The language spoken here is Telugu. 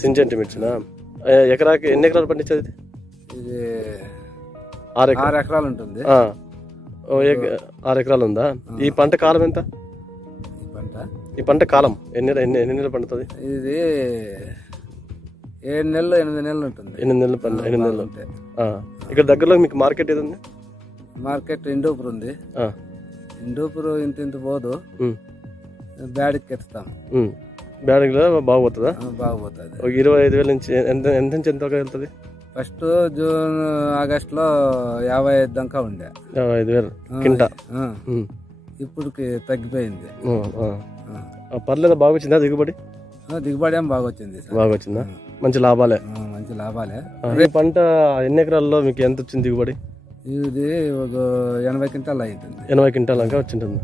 సింజంటి మిర్చినా ఎకరాకి ఎన్ని ఎకరాలు పండించేది? ఇది 6 ఎకరాలు ఉంటుంది. 6 ఎకరాలు ఉందా? ఈ పంట కాలం ఎంత? ఈ పంట కాలం ఎన్ని నెలలు పండుతుంది? ఇది 7 నెలలు 8 నెలలు ఉంటుంది. 8 నెలలు 8 నెలలు. ఇక్కడ దగ్గరలో మీకు మార్కెట్ ఏది ఉంది? మార్కెట్ ఇండోపూర్ ఉంది. ఇండోపూర్ ఇంత పోదు, బ్యాడికి ఎత్తుతాం. బ్యాడిలో బాగుపోతుందా? బాగుపోతుంది. 25,000 నుంచి ఎంత నుంచి ఎంత వెళ్తుంది? ఫస్ట్ జూన్ ఆగస్టులో 55 దాకా ఉండే. 55,000 కింట. ఇప్పుడుకి తగ్గిపోయింది. పర్లేదు, బాగా వచ్చిందా దిగుబడి? దిగుబడి ఏం బాగా వచ్చింది. బాగా వచ్చిందా? మంచి లాభాలే. మంచి లాభాలే. ఈ పంట ఎన్ని ఎకరాల్లో మీకు ఎంత వచ్చింది దిగుబడి? ఇది ఒక 80 క్వింటాల్ అయింది. 80 క్వింటాల్ దాకా వచ్చింటుంది.